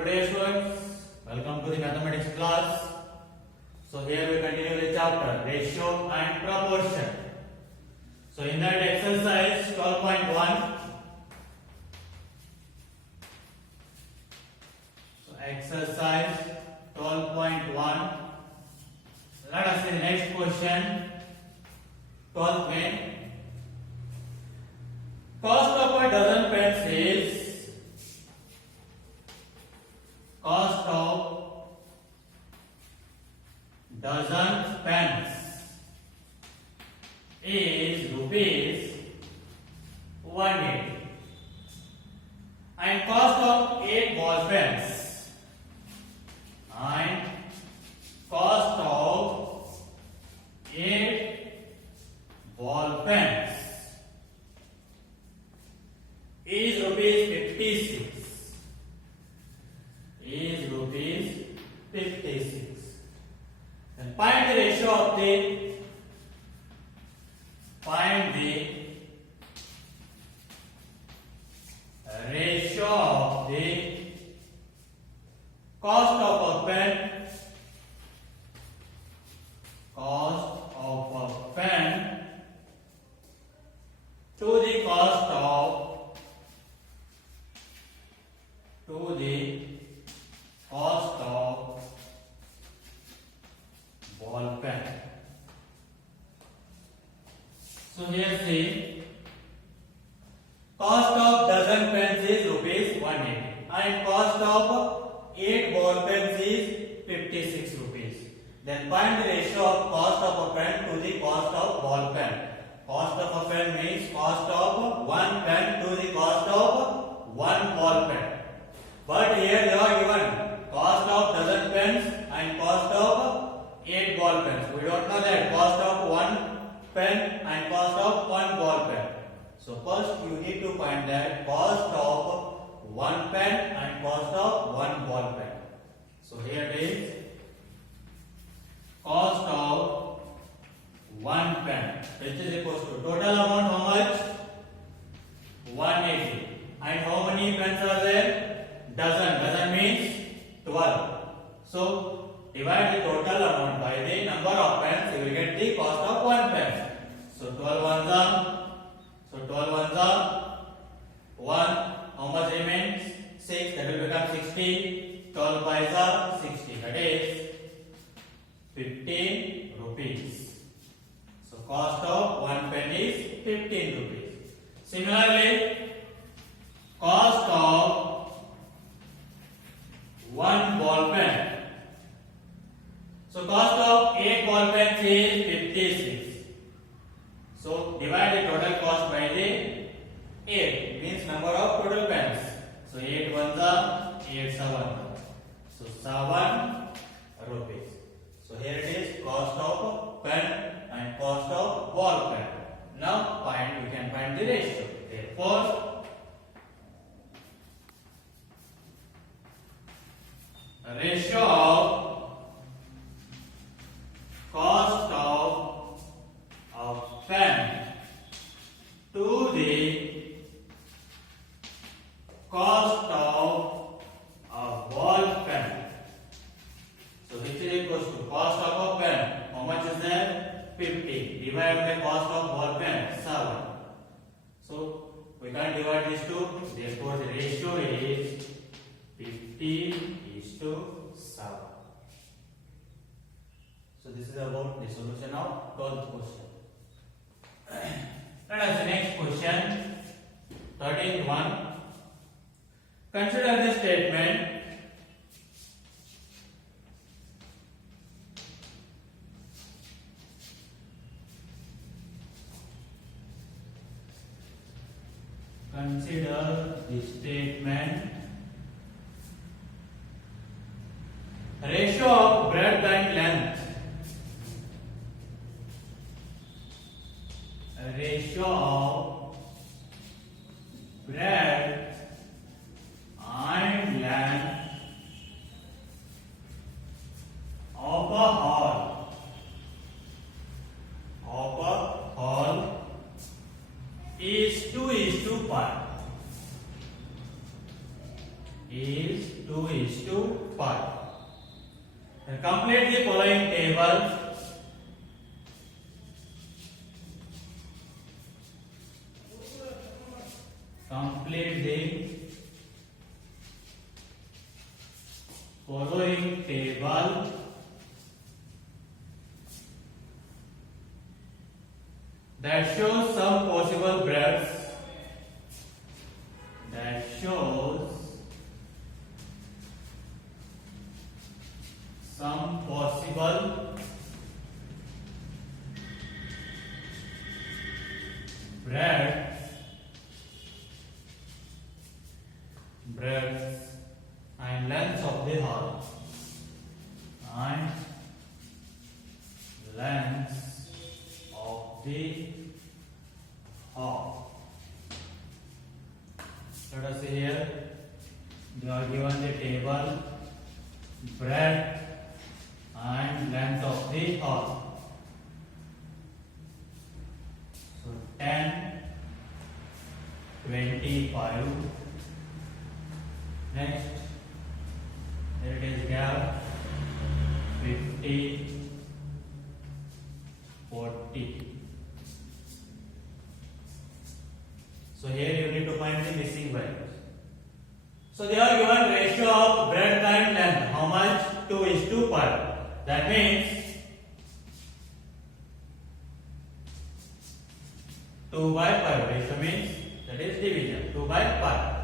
Today students, welcome to the mathematics class. So here we continue the chapter ratio and proportion. So in that exercise 12.1, so exercise 12.1, let us see the next question. 12th main. Cost of a dozen pens is cost of dozen pens is rupees 180 and cost of 8 ball pens and cost of 8 ball pens is rupees 56. Is rupees 56. And find the ratio of the ratio of the cost of a pen to the cost of ball pen. So here see, cost of dozen pens is rupees 180 and cost of 8 ball pens is 56 rupees. Then find the ratio of cost of a pen to the cost of ball pen. Cost of a pen means cost of one pen to the cost of one ball pen. But here they are given cost of dozen pens and cost of 8 ball pens. We don't know that cost of one pen and cost of one ball pen. So first you need to find that cost of one pen and cost of one ball pen. So here it is cost of one pen, which is equals to total amount how much? 180. And how many pens are there? Dozen. Dozen means 12. So divide the total amount by the number of pens, you will get the cost of one pen. So 12 ones are 1. How much remains? 6. That will become 60. 12 5s are 60. That is 15 rupees. So cost of one pen is 15 rupees. Similarly, cost of one ball pen. So cost of 8 ball pens is 56. So divide the total cost by the 8, means number of total pens. So 8 ones are 8 7. So 7 rupees. So here it is cost of pen and cost of ball pen. Now we can find the ratio. Therefore, ratio of cost of pen to the cost of a ball pen. So which is equals to cost of a pen. How much is there? 50. Divide by cost of ball pen 7. So we can't divide these two. Therefore the ratio is 50:7. So this is about the solution of 12th question. Let us the next question. 13th one. Consider the statement. Consider the statement. Ratio of breadth and length. Ratio of breadth and length of a hall is 2:5. is 2:5. And complete the following table. Complete the following table that shows some possible breads. That shows some possible breadths and lengths of the hull and lengths of the hull. Let us see here. They are given the table breadth and length of the hull. So 10, 25. Next, there it is gap 50, 40. So here you need to find the missing values. So they are given ratio of breadth and length. How much? 2:5. That means 2/5. Ratio means that is division. 2/5.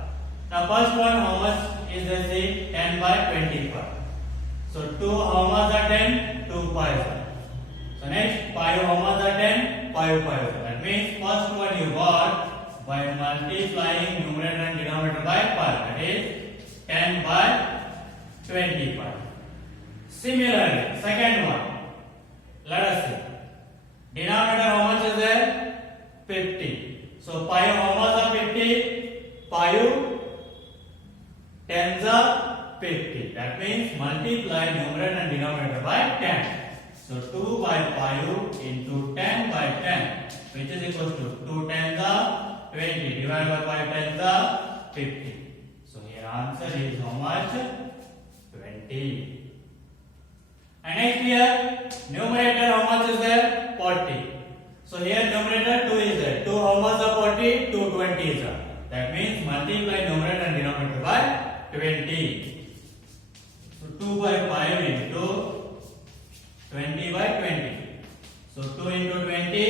Now first one, how much is the same? 10/25. So 2 how much are 10? 2 5s. So next 5 how much are 10? 5 5s. That means first one you got by multiplying numerator and denominator by 5. That is 10/25. Similarly, second one. Let us see. Denominator how much is there? 50. So 5 how much are 50? 5 10s are 50. That means multiply numerator and denominator by 10. So 2/5 into 10/10, which is equal to 2 10s are 20. Divided by 5 10s are 50. So here answer is how much? 20. And next here, numerator how much is there? 40. So here numerator 2 is there. 2 how much are 40? 2 20s are. That means multiply numerator and denominator by 20. So 2/5 into 20/20. So 2 into 20,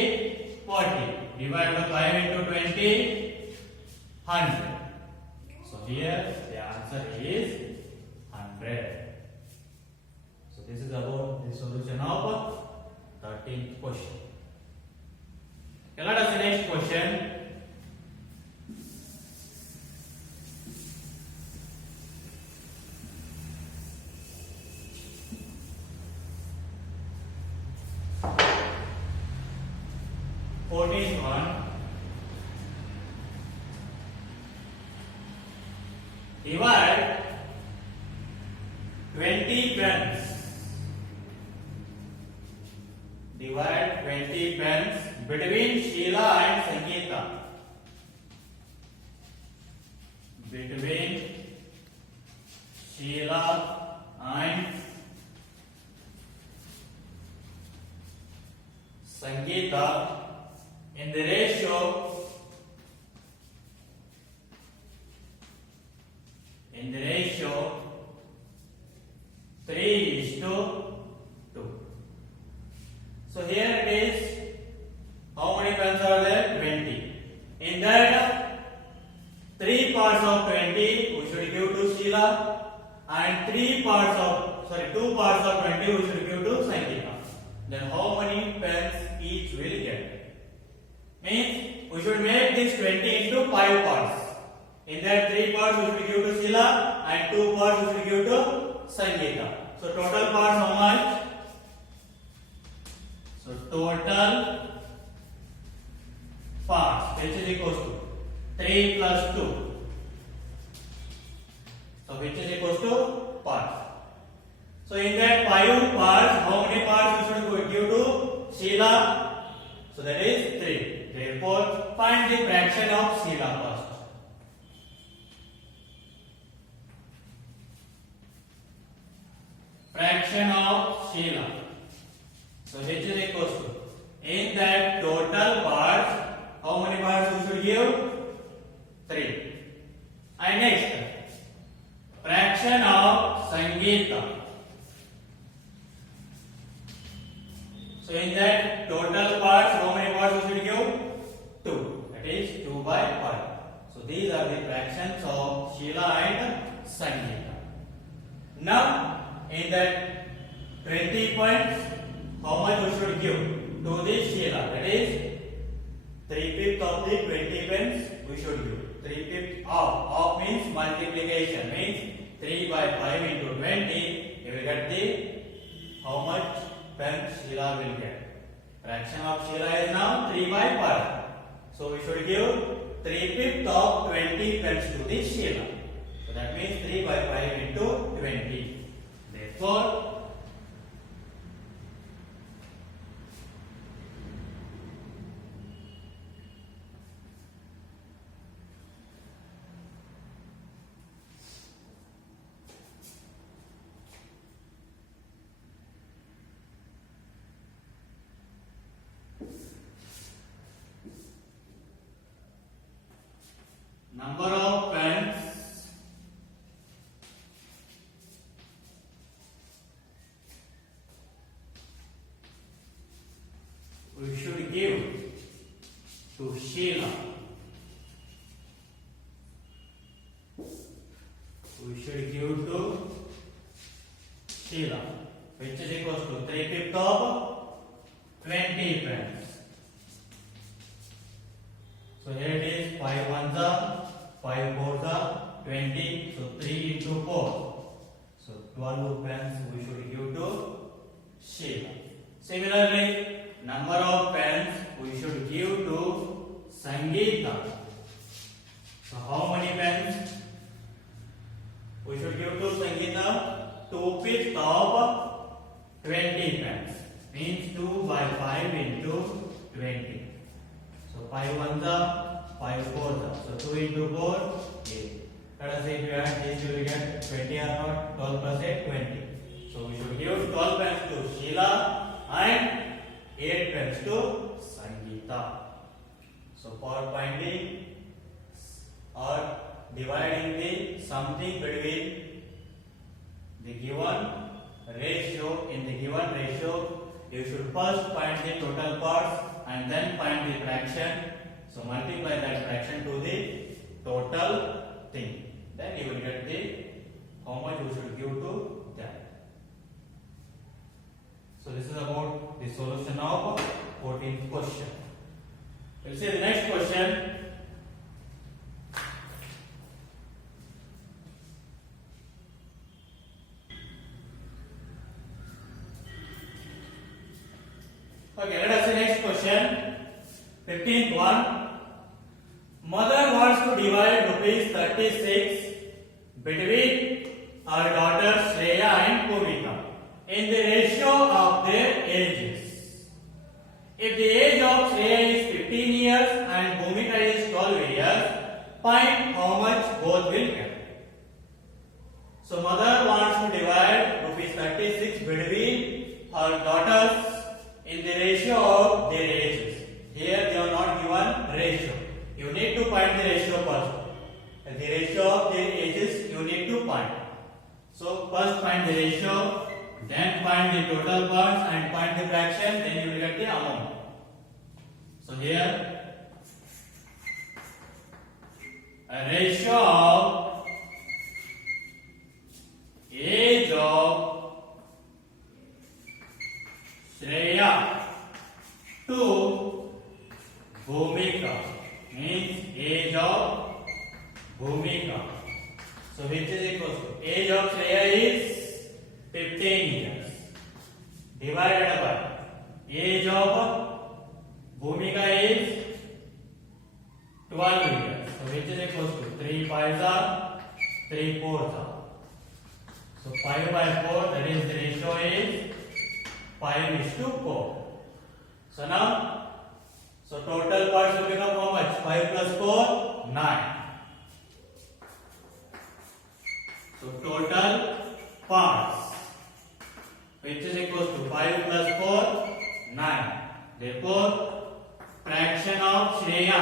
40. Divided by 5 into 20, 100. So here the answer is 100. So this is about the solution of 13th question. Okay, let us see next question. Divide 20 pence. Divide 20 pence between Sheila and Sangeeta. Between Sheila and Sangeeta in the ratio 3:2. So here it is, how many pens are there? 20. In that 3 parts of 20 we should give to Sheila and 2 parts of 20 we should give to Sangeeta. Then how many pens each will get? Means we should make this 20 into 5 parts. In that 3 parts we should give to Sheila and 2 parts we should give to Sangeeta. So total parts how much? So total parts which is equals to 3 plus 2. So which is equals to parts. So in that 5 parts, how many parts we should give to Sheila? So that is 3. Therefore, find the fraction of Sheila first. fraction of Sheila. So which is equals to, in that total parts, how many parts you should give? 3. And next, fraction of Sangeeta. So in that total parts, how many parts you should give? 2. That is 2 by 5. So these are the fractions of Sheila and Sangeeta. Now in that 20 points, how much you should give to the Sheila? That is 3/5 of the 20 pence we should give. 3/5 of. Of means multiplication, means 3 by 5 into 20. You will get the how much pence Sheila will get. Fraction of Sheila is now 3 by 5. So we should give 3/5 of 20 pence to the Sheila. So that means 3 by 5 into 20. Therefore, number of pens we should give to Sheila. We should give to Sheila, which is equals to 3/5 of 20 pence. So here it is 5 ones are 5 fours are 20. So 3 into 4. So 12 pence we should give to Sheila. Similarly, number of pens we should give to Sangeeta. So how many pens we should give to Sangeeta? 2/5 of 20 pence. Means 2 by 5 into 20. So 5 ones are 5 fours are. So 2 into 4, 8. Let us say if you add this, you will get 20 or not. 12 plus 8, 20. So we should give 12 pence to Sheila and 8 pence to Sangeeta. So for finding or dividing the something between the given ratio, in the given ratio, you should first find the total parts and then find the fraction. So multiply that fraction to the total thing. Then you will get the how much you should give to that. So this is about the solution of 14th question. We'll see the next question. Okay, let us see next question. 15th one. Mother wants to divide rupees 36 between her daughters Shreya and Bhumika in the ratio of their ages. If the age of Shreya is 15 years and Bhumika is 12 years, find how much both will get. So mother wants to divide rupees 36 between her daughters in the ratio of their ages. Here they are not given ratio. You need to find the ratio first. The ratio of their ages you need to find. So first find the ratio, then find the total parts and find the fraction, then you will get the amount. So here a ratio of age of Shreya to Bhumika means age of Bhumika. So which is equal to age of Shreya is 15 years divided by age of Bhumika is 12 years. So which is equal to 3 5s are 3 4s are. So 5 by 4, that is the ratio is 5:4. So now, so total parts will become how much? 5 plus 4, 9. So total parts which is equals to 5 plus 4, 9. Therefore, fraction of Shreya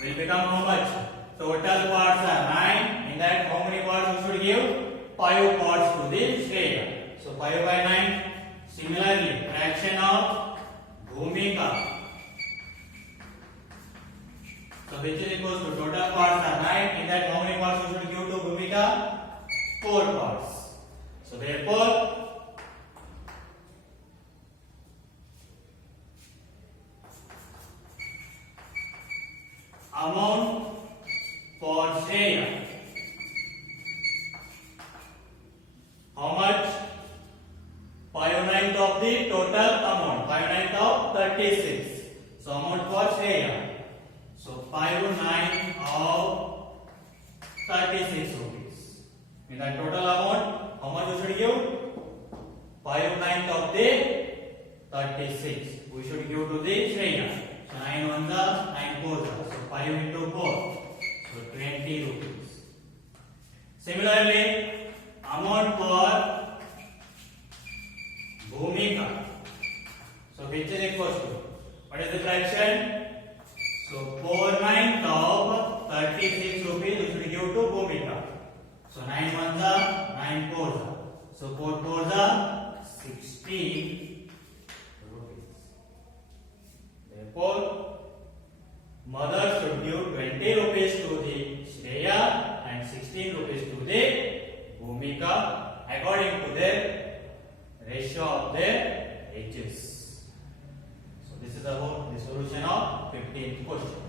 will become how much? Total parts are 9. In that, how many parts we should give? 5 parts to the Shreya. So 5 by 9. Similarly, fraction of Bhumika. So which is equals to total parts are 9. In that, how many parts we should give to Bhumika? 4 parts. So therefore, amount for Shreya, how much? 5/9 of the total amount, 5/9 of 36. So amount for Shreya, so 5/9 of 36 rupees. In the total amount, how much we should give? 5/9 of the 36 we should give to the Shreya. So 9 1 the 9 4 the, so 5 into 4, so 20 rupees. Similarly, amount for Bhumika, so which is equals to, what is the fraction? So 4/9 of 36 rupees we should give to Bhumika. So 9 1 the 9 4 the, so 4 4 the 16 rupees. Therefore, mother should give 20 rupees to the Shreya and 16 rupees to the Bhumika according to their ratio of their ages. So this is about the solution of 15th question.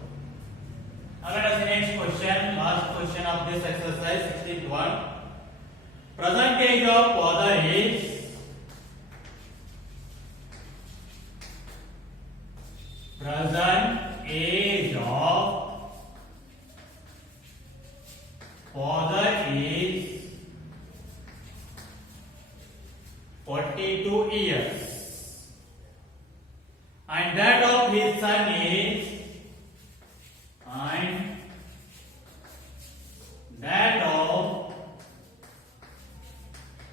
Now let us see next question, last question of this exercise, 16th one. Present age of father is present age of father is 42 years and that of his son is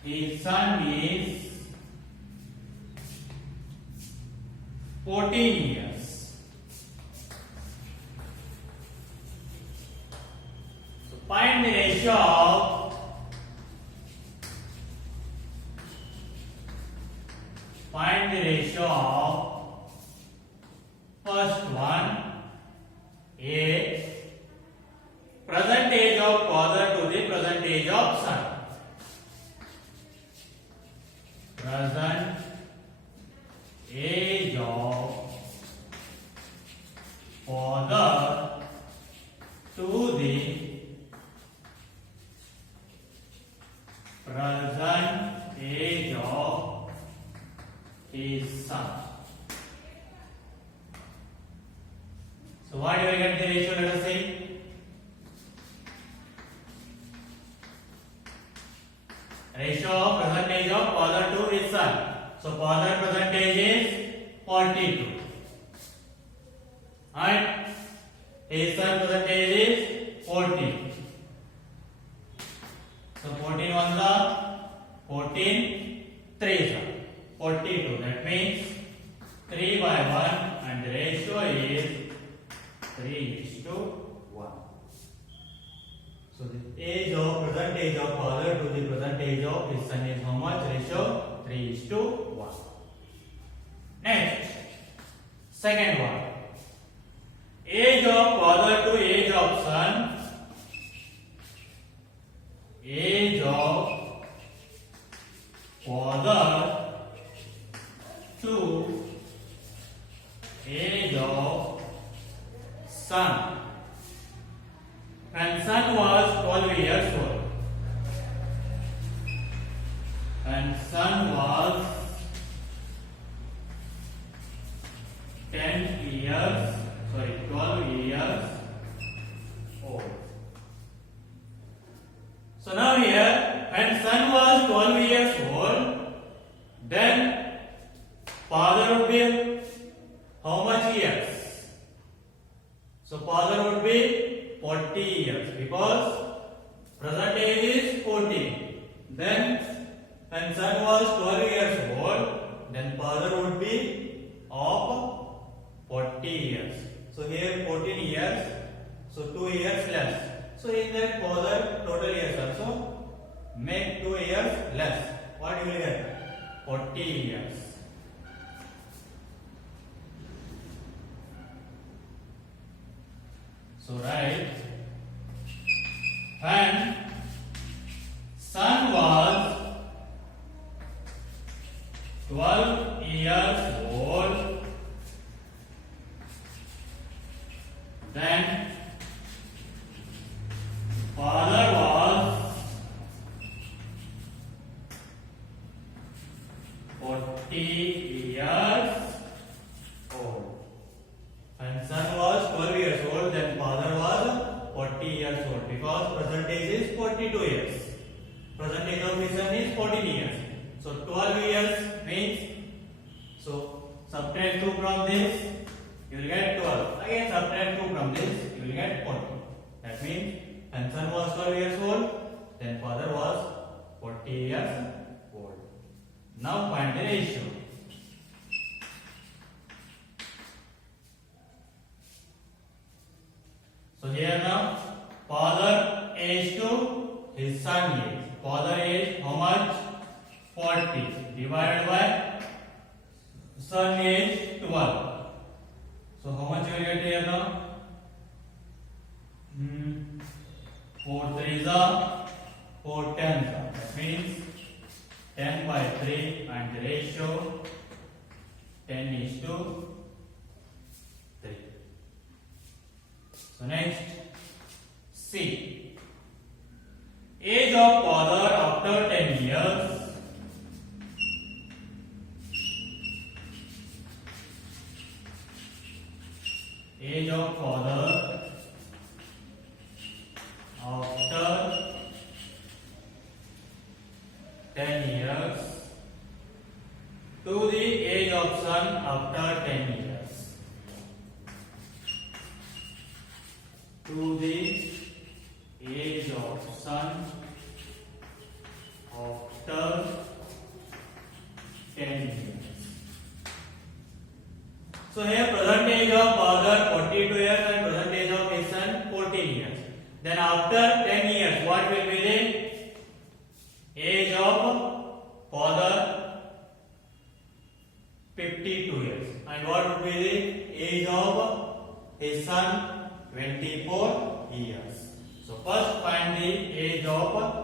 his son is 14 years. So find the ratio of first one, a present age of father to the present age of son. Present age of father to the present age of his son. So what do we get the ratio? Let us see. Ratio of present age of father to his son. So father present age is 42 and his son present age is 14. So 14 1 the 14 3 the 42. That means 3 by 1 and the ratio is 3:1. So the present age of father to the present age of his son is how much? Ratio 3:1. Next, second one. Age of father to age of son. Age of father to age of son. When son was 12 years old. When son was 12 years old. So now here, when son was 12 years old, then father would be how much years? So father would be 40 years because present age is 14. Then when son was 12 years old, then father would be of 40 years. So here 14 years, so 2 years less. So in that father total years also make 2 years less. What you will get? 40 years. So write, when son was 12 years old, then father was 40 years old. When son was 12 years old, then father was 40 years old, because present age is 42 years. Present age of his son is 14 years. So 12 years means, so subtract 2 from this, you will get 12. Again subtract 2 from this, you will get 40. That means when son was 12 years old, then father was 40 years old. Now find the ratio. So here now, father age to his son age. Father age how much? 40 divided by son age 12. So how much you will get here now? 4 3s are 4 10s are. That means 10 by 3, and the ratio 10 is to 3. So next, C. Age of father after 10 years. Age of father after 10 years to the age of son after 10 years. To the age of son after 10 years. So here present age of father 42 years and present age of his son 14 years. Then after 10 years, what will be the age of father? 52 years. And what would be the age of his son? 24 years. So first find the age of